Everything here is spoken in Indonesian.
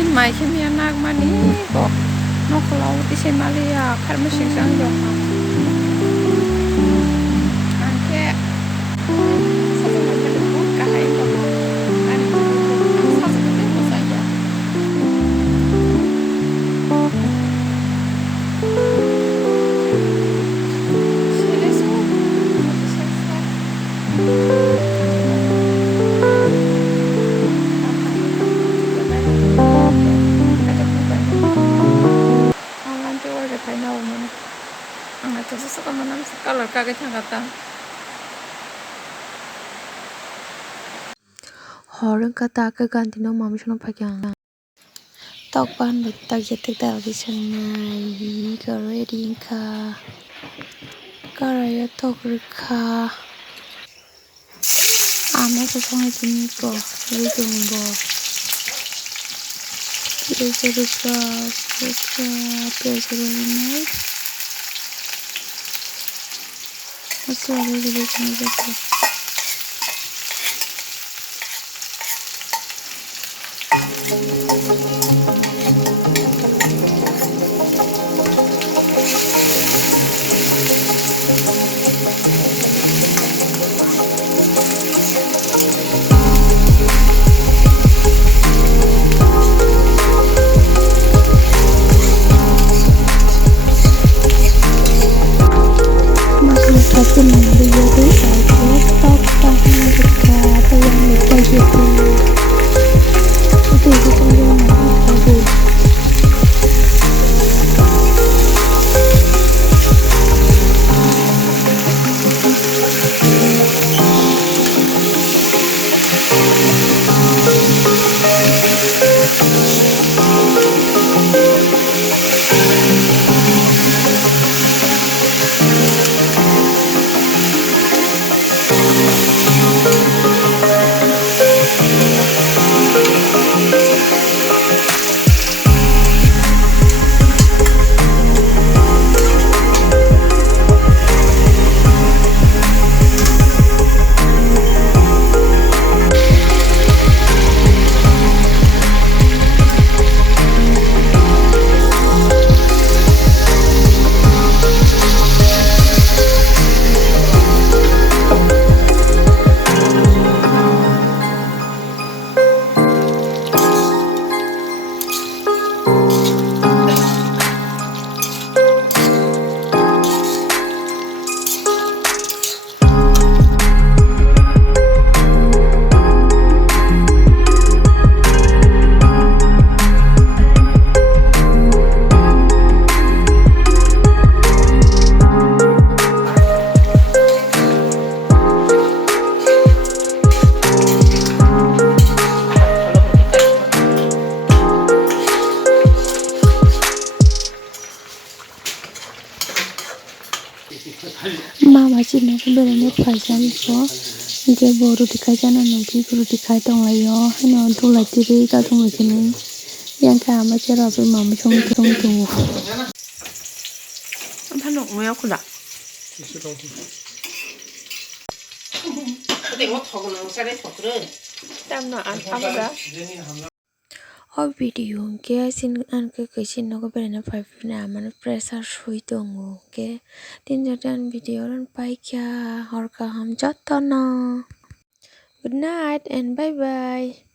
sin mai chimia nak mani bo noklau ti se malia pharmacy sang dong angke satu macam itu kahai bo ani satu itu saja selesu suka menang kalau kaget kata orang kata ke ganti no mami sono pakai tak pan tak jetek dah di sana kalau ready ka karaya tok ka ama sesama sini ko itu bo itu ka ini masih ada di sini betul. Tapi nanti jadi saya top dekat yang kita gitu itu yang aku mama sih nih sebenarnya pasang so dia baru dikaitkan nanti baru dikaitkan layo hanya untuk latih katung sini yang kama cara mama cuma tunggu apa nuk mau aku dah oh video ke sin an ke sin no ko bere na 5 na man pressure shui dong ke tin jodan video ran pai kya hor ka ham jat na good night and bye bye